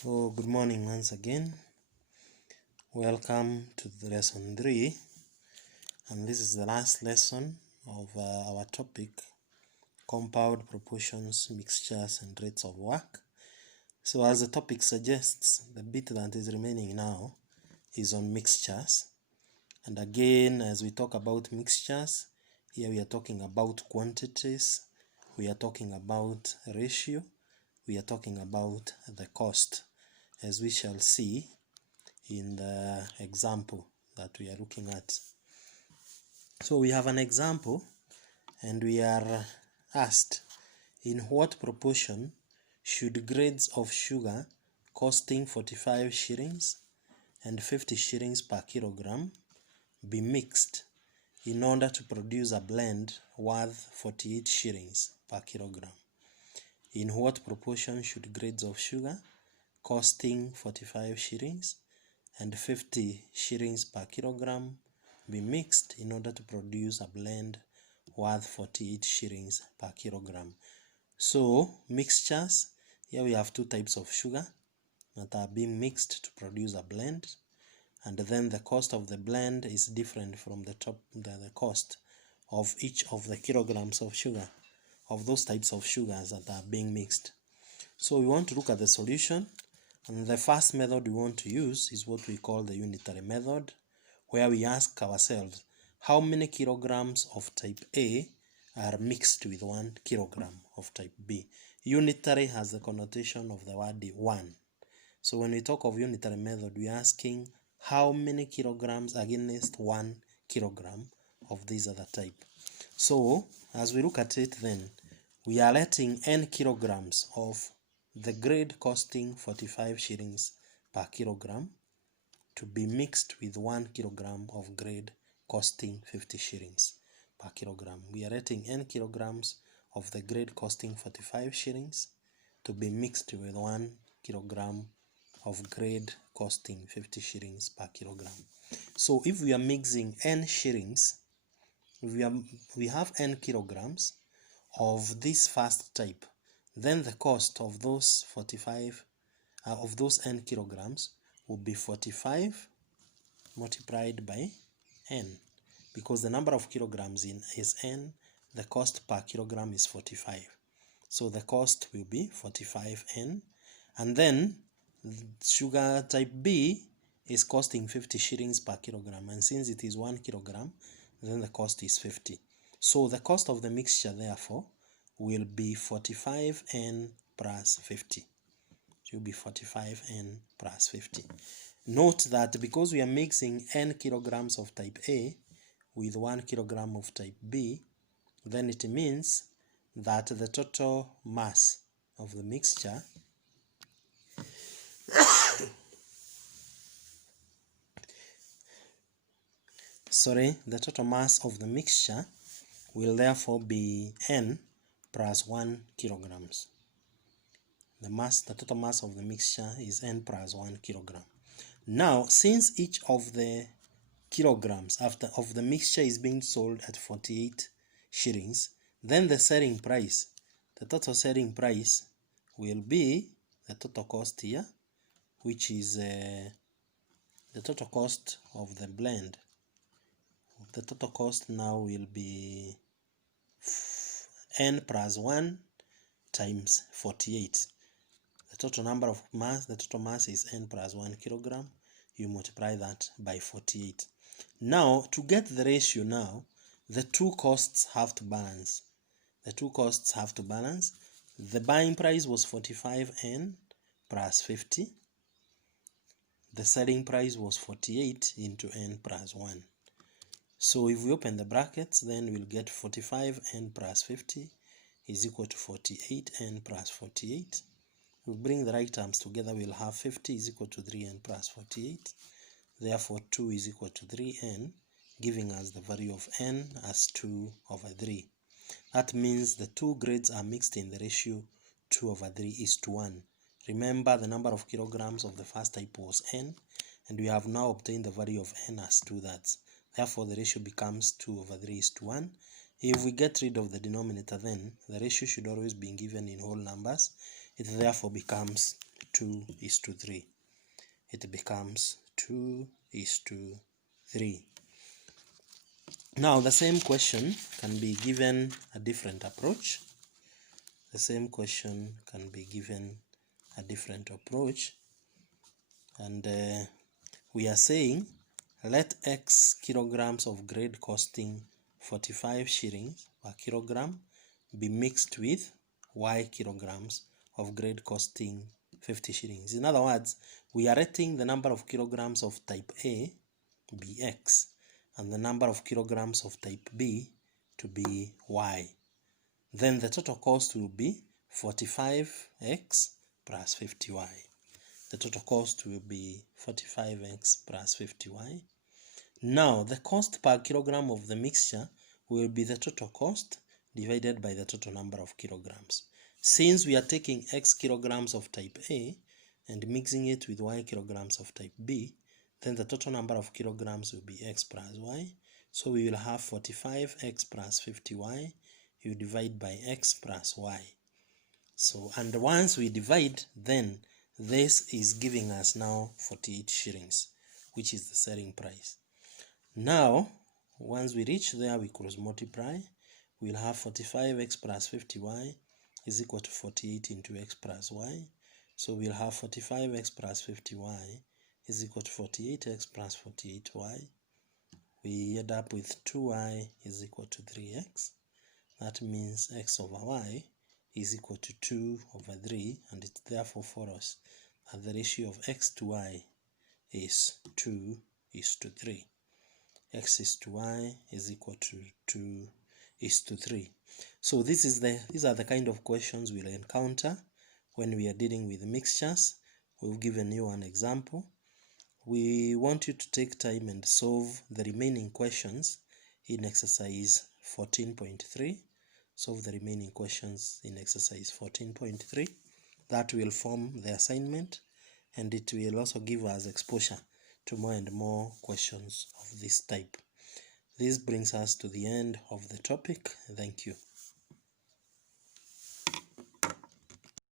So good morning once again. Welcome to the lesson 3, and this is the last lesson of our topic, compound proportions, mixtures and rates of work. So as the topic suggests, the bit that is remaining now is on mixtures. And again, as we talk about mixtures, here we are talking about quantities, we are talking about ratio, we are talking about the cost, as we shall see in the example that we are looking at. So we have an example and we are asked, in what proportion should grades of sugar costing 45 shillings and 50 shillings per kilogram be mixed in order to produce a blend worth 48 shillings per kilogram? In what proportion should grades of sugar costing 45 shillings and 50 shillings per kilogram be mixed in order to produce a blend worth 48 shillings per kilogram? So mixtures, here we have two types of sugar that are being mixed to produce a blend, and then the cost of the blend is different from the cost of each of the kilograms of sugar of those types of sugars that are being mixed. So we want to look at the solution, and the first method we want to use is what we call the unitary method, where we ask ourselves how many kilograms of type A are mixed with 1 kilogram of type B. Unitary has the connotation of the word 1. So when we talk of unitary method, we are asking how many kilograms against 1 kilogram of this other type. So as we look at it, then we are letting n kilograms of the grade costing 45 shillings per kilogram to be mixed with 1 kilogram of grade costing 50 shillings per kilogram. We are letting n kilograms of the grade costing 45 shillings to be mixed with 1 kilogram of grade costing 50 shillings per kilogram. So if we are mixing n shillings, we have n kilograms of this first type, then the cost of those 45 of those n kilograms will be 45 multiplied by n, because the number of kilograms is n, the cost per kilogram is 45. So the cost will be 45n, and then sugar type B is costing 50 shillings per kilogram, and since it is 1 kilogram, then the cost is 50. So the cost of the mixture therefore will be 45n plus 50. It will be 45n plus 50. Note that because we are mixing n kilograms of type A with 1 kilogram of type B, then it means that the total mass of the mixture the total mass of the mixture will therefore be n plus 1 kilograms. The total mass of the mixture is n plus 1 kilogram. Now, since each of the kilograms of the mixture is being sold at 48 shillings, then the selling price, the total selling price, will be the total cost here, which is the total cost of the blend. The total cost now will be n plus 1 times 48. The total number of mass, the total mass is n plus 1 kilogram. You multiply that by 48. Now, to get the ratio now, the two costs have to balance. The two costs have to balance. The buying price was 45n plus 50. The selling price was 48 into n plus 1. So if we open the brackets, then we'll get 45n plus 50 is equal to 48n plus 48. We'll bring the right terms together, we'll have 50 is equal to 3n plus 48. Therefore 2 is equal to 3n, giving us the value of n as 2 over 3. That means the two grades are mixed in the ratio 2 over 3 is to 1. Remember, the number of kilograms of the first type was n, and we have now obtained the value of n as 2/3. Therefore, the ratio becomes 2 over 3 is to 1. If we get rid of the denominator, then the ratio should always be given in whole numbers. It therefore becomes 2:3. It becomes 2:3. Now the same question can be given a different approach. The same question can be given a different approach, and we are saying let X kilograms of grade costing 45 shillings per kilogram be mixed with Y kilograms of grade costing 50 shillings. In other words, we are rating the number of kilograms of type A to be X and the number of kilograms of type B to be Y. Then the total cost will be 45X plus 50Y. The total cost will be 45X plus 50Y. Now, the cost per kilogram of the mixture will be the total cost divided by the total number of kilograms. Since we are taking X kilograms of type A and mixing it with Y kilograms of type B, then the total number of kilograms will be X plus Y. So we will have 45X plus 50Y. You divide by X plus Y. So, and once we divide, then this is giving us now 48 shillings, which is the selling price. Now, once we reach there, we cross multiply. We'll have 45X plus 50Y is equal to 48 into X plus Y. So we'll have 45X plus 50Y is equal to 48X plus 48Y. We end up with 2Y is equal to 3X. That means X over Y is equal to 2 over 3, and it therefore follows that the ratio of X to Y is 2:3. X is to Y is equal to 2:3. So these are the kind of questions we'll encounter when we are dealing with mixtures. We've given you an example. We want you to take time and solve the remaining questions in exercise 14.3. Solve the remaining questions in exercise 14.3. That will form the assignment, and it will also give us exposure to more and more questions of this type. This brings us to the end of the topic. Thank you.